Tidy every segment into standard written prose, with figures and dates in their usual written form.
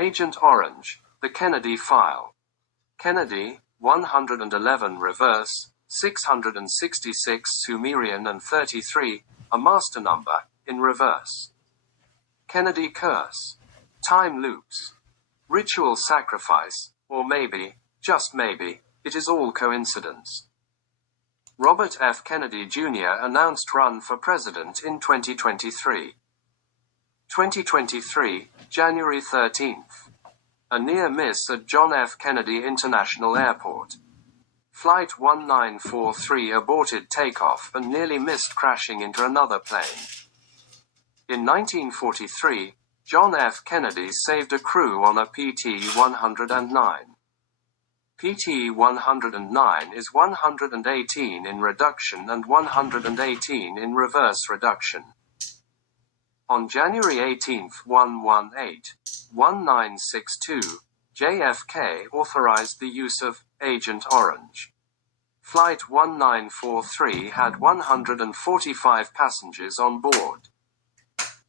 Agent Orange, the Kennedy File. Kennedy, 111 reverse, 666 Sumerian and 33, a master number, in reverse. Kennedy Curse. Time loops. Ritual sacrifice, or maybe, just maybe, it is all coincidence. Robert F. Kennedy Jr. announced run for president in 2023. 2023, January 13th. A near miss at John F. Kennedy International Airport. Flight 1943 aborted takeoff and nearly missed crashing into another plane. In 1943, John F. Kennedy saved a crew on a PT-109. PT-109 is 118 in reduction and 118 in reverse reduction. On January 18, 1962, JFK authorized the use of Agent Orange. Flight 1943 had 145 passengers on board.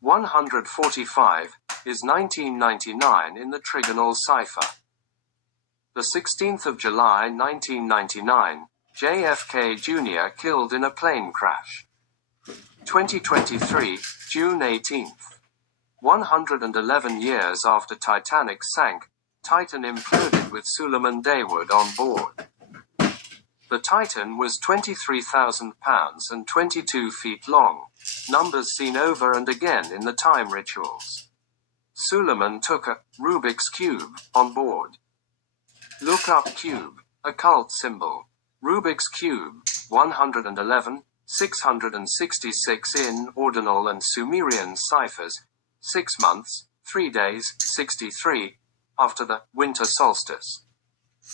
145 is 1999 in the trigonal cipher. The 16th of July 1999, JFK Jr. killed in a plane crash. 2023, June 18th. 111 years after Titanic sank, Titan imploded with Suleiman Dawood on board. The Titan was 23,000 pounds and 22 feet long, numbers seen over and again in the time rituals. Suleiman took a Rubik's Cube on board. Look up cube, occult symbol. Rubik's Cube, 111, 666 in ordinal and Sumerian ciphers, 6 months, 3 days, 63, after the winter solstice.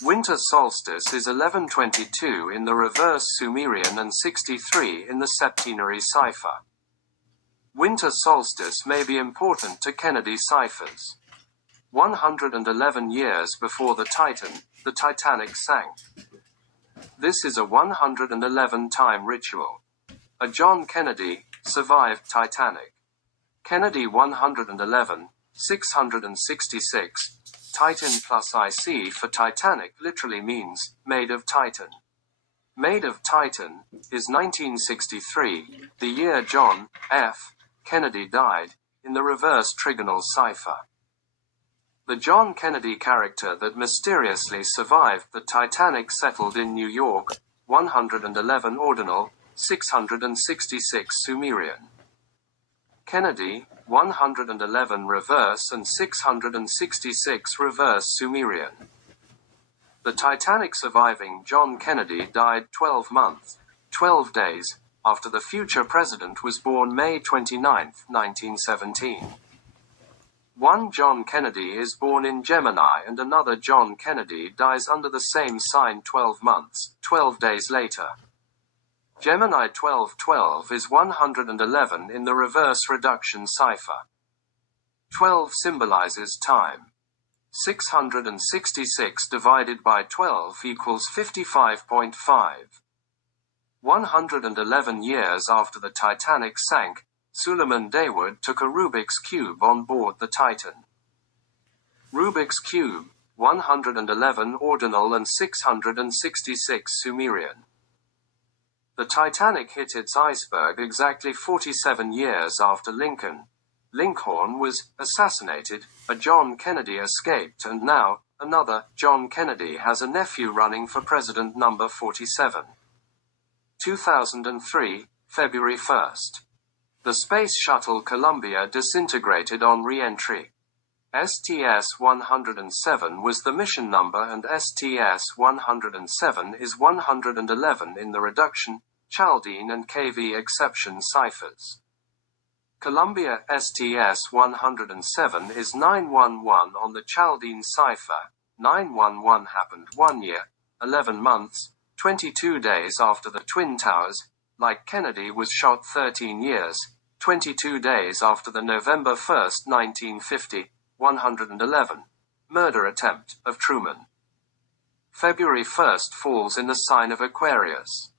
Winter solstice is 1122 in the reverse Sumerian and 63 in the septenary cipher. Winter solstice may be important to Kennedy ciphers. 111 years before the Titan, the Titanic sank. This is a 111 time ritual. A John Kennedy survived Titanic. Kennedy 111, 666, Titan plus IC for Titanic literally means made of Titan. Made of Titan is 1963, the year John F. Kennedy died, in the reverse trigonal cipher. The John Kennedy character that mysteriously survived the Titanic settled in New York, 111 ordinal, 666 Sumerian. Kennedy, 111 reverse and 666 reverse Sumerian. The Titanic surviving John Kennedy died 12 months, 12 days, after the future president was born May 29, 1917. One John Kennedy is born in Gemini and another John Kennedy dies under the same sign 12 months, 12 days later. Gemini 1212 is 111 in the reverse reduction cipher. 12 symbolizes time. 666 divided by 12 equals 55.5. 111 years after the Titanic sank, Suleiman Dawood took a Rubik's Cube on board the Titan. Rubik's Cube, 111 ordinal and 666 Sumerian. The Titanic hit its iceberg exactly 47 years after Lincoln was assassinated, a John Kennedy escaped and now, another John Kennedy has a nephew running for president number 47. 2003, February 1st. The Space Shuttle Columbia disintegrated on re-entry. STS-107 was the mission number and STS-107 is 111 in the reduction, Chaldean and KV exception ciphers. Columbia STS-107 is 911 on the Chaldean cipher. 911 happened 1 year, 11 months, 22 days after the Twin Towers, like Kennedy was shot 13 years, 22 days after the November 1, 1950, 111, murder attempt of Truman. February 1st falls in the sign of Aquarius.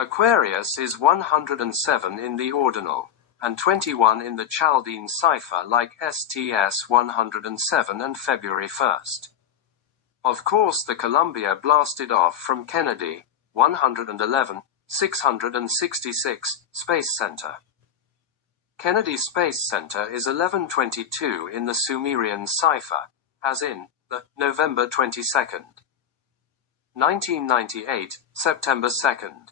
Aquarius is 107 in the ordinal. and 21 in the Chaldean cipher like STS-107 and February 1st. Of course the Columbia blasted off from Kennedy, 111, 666, Space Center. Kennedy Space Center is 1122 in the Sumerian cipher, as in, the November 22nd. 1998, September 2nd.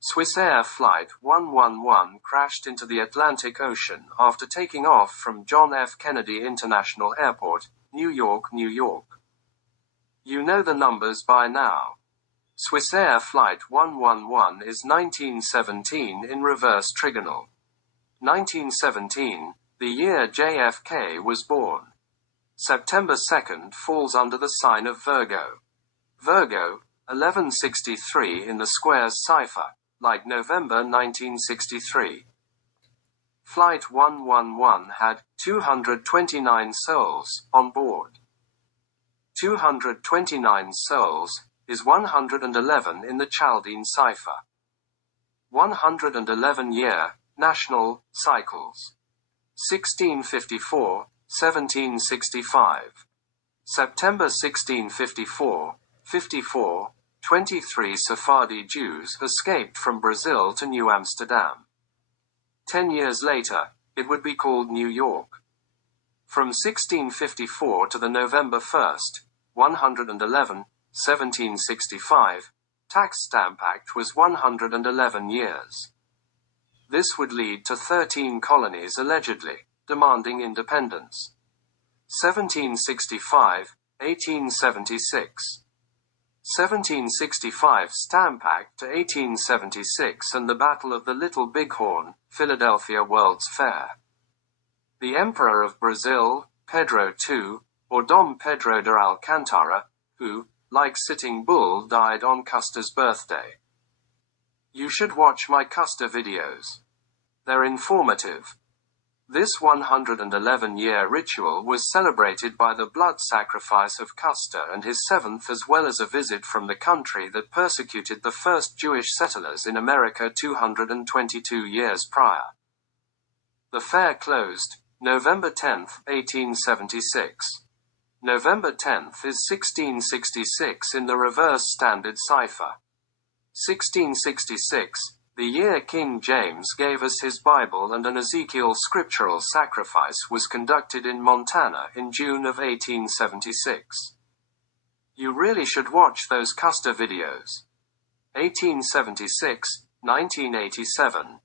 Swissair Flight 111 crashed into the Atlantic Ocean after taking off from John F. Kennedy International Airport, New York, New York. You know the numbers by now. Swissair Flight 111 is 1917 in reverse trigonal. 1917, the year JFK was born. September 2nd falls under the sign of Virgo. Virgo, 1163 in the square's cipher, like November 1963. Flight 111 had 229 souls on board. 229 souls is 111 in the Chaldean cipher. 111 year, national, cycles. 1654, 1765. September 1654, 54, 23 Sephardi Jews escaped from Brazil to New Amsterdam. 10 years later, it would be called New York. From 1654 to the November 1st, 111, 1765, Tax Stamp Act was 111 years. This would lead to 13 colonies allegedly demanding independence. 1765, 1876. 1765 Stamp Act to 1876 and the Battle of the Little Bighorn, Philadelphia World's Fair. The Emperor of Brazil, Pedro II, or Dom Pedro de Alcantara, who, like Sitting Bull, died on Custer's birthday. You should watch my Custer videos. They're informative. This 111-year ritual was celebrated by the blood sacrifice of Custer and his seventh, as well as a visit from the country that persecuted the first Jewish settlers in America 222 years prior. The fair closed November 10, 1876. November 10th is 1666 in the reverse standard cipher. 1666, the year King James gave us his Bible, and an Ezekiel scriptural sacrifice was conducted in Montana in June of 1876. You really should watch those Custer videos. 1876, 1987.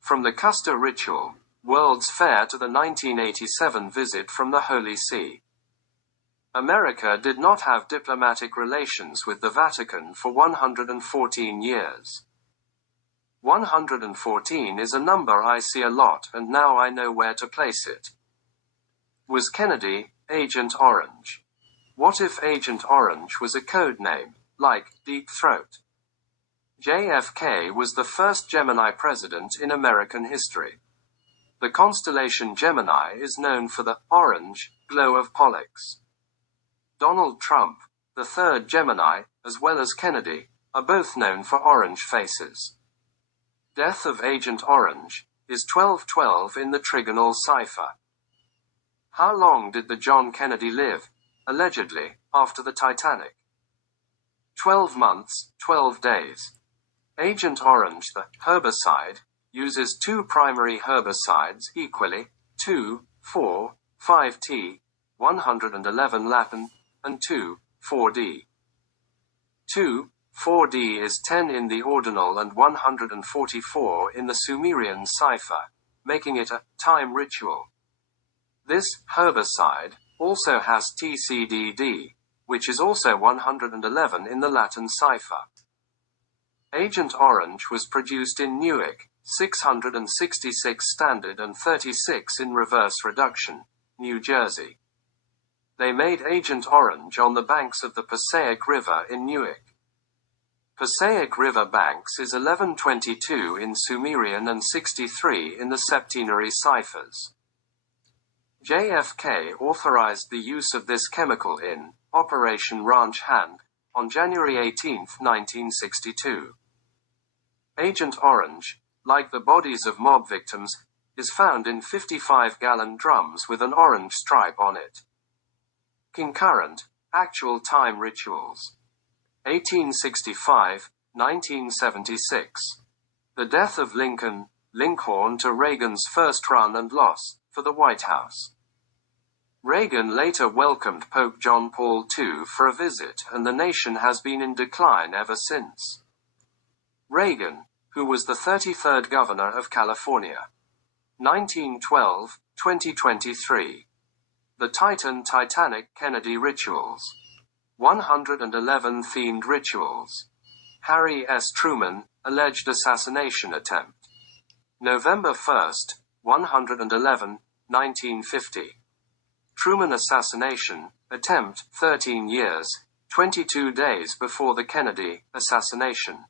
From the Custer Ritual, World's Fair to the 1987 visit from the Holy See. America did not have diplomatic relations with the Vatican for 114 years. 114 is a number I see a lot, and now I know where to place it. Was Kennedy Agent Orange? What if Agent Orange was a code name, like Deep Throat? JFK was the first Gemini president in American history. The constellation Gemini is known for the orange glow of Pollux. Donald Trump, the third Gemini, as well as Kennedy, are both known for orange faces. Death of Agent Orange is 1212 in the trigonal cipher. How long did the John Kennedy live, allegedly, after the Titanic? 12 months, 12 days. Agent Orange, the herbicide, uses two primary herbicides equally, 2,4,5-T, 111 Latin, and 2,4-D. 2,4-D is 10 in the ordinal and 144 in the Sumerian cipher, making it a time ritual. This herbicide also has TCDD, which is also 111 in the Latin cipher. Agent Orange was produced in Newark, 666 standard and 36 in reverse reduction, New Jersey. They made Agent Orange on the banks of the Passaic River in Newark. Passaic River banks is 1122 in Sumerian and 63 in the septenary ciphers. JFK authorized the use of this chemical in Operation Ranch Hand on January 18, 1962. Agent Orange, like the bodies of mob victims, is found in 55-gallon drums with an orange stripe on it. Concurrent, actual time rituals. 1865, 1976. The death of Lincoln, Linkhorn to Reagan's first run and loss, for the White House. Reagan later welcomed Pope John Paul II for a visit, and the nation has been in decline ever since. Reagan, who was the 33rd governor of California. 1912, 2023. The Titanic Kennedy rituals. 111 themed rituals. Harry S. Truman, alleged assassination attempt. November 1st, 111, 1950. Truman assassination attempt, 13 years, 22 days before the Kennedy assassination.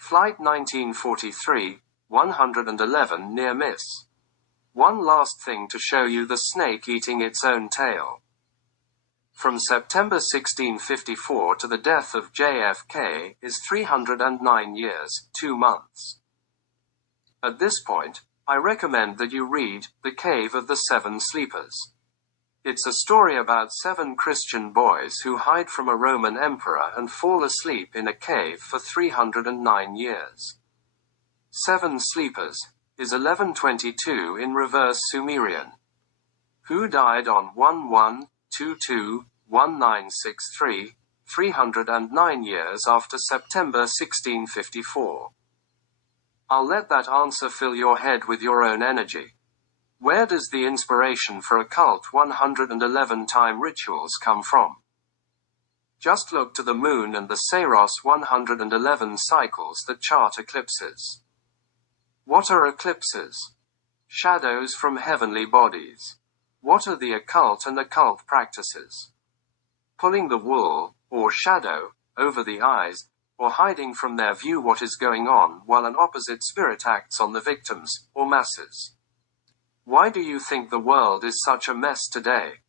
Flight 1943, 111 near miss. One last thing to show you the snake eating its own tail. From September 1654 to the death of JFK is 309 years, 2 months. At this point, I recommend that you read The Cave of the Seven Sleepers. It's a story about 7 Christian boys who hide from a Roman emperor and fall asleep in a cave for 309 years. 7 Sleepers is 1122 in reverse Sumerian. Who died on 1122-1963, 309 years after September 1654. I'll let that answer fill your head with your own energy. Where does the inspiration for occult 111 time rituals come from? Just look to the moon and the Saros 111 cycles that chart eclipses. What are eclipses? Shadows from heavenly bodies. What are the occult and occult practices? Pulling the wool, or shadow, over the eyes, or hiding from their view what is going on while an opposite spirit acts on the victims, or masses. Why do you think the world is such a mess today?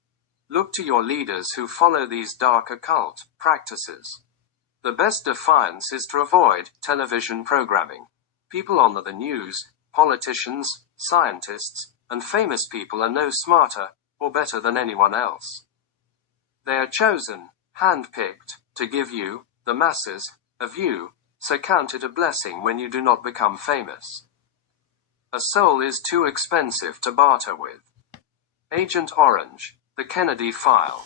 Look to your leaders who follow these dark occult practices. The best defiance is to avoid television programming. People on the news, politicians, scientists, and famous people are no smarter or better than anyone else. They are chosen, hand-picked, to give you, the masses, a view, so count it a blessing when you do not become famous. A soul is too expensive to barter with. Agent Orange, The Kennedy File.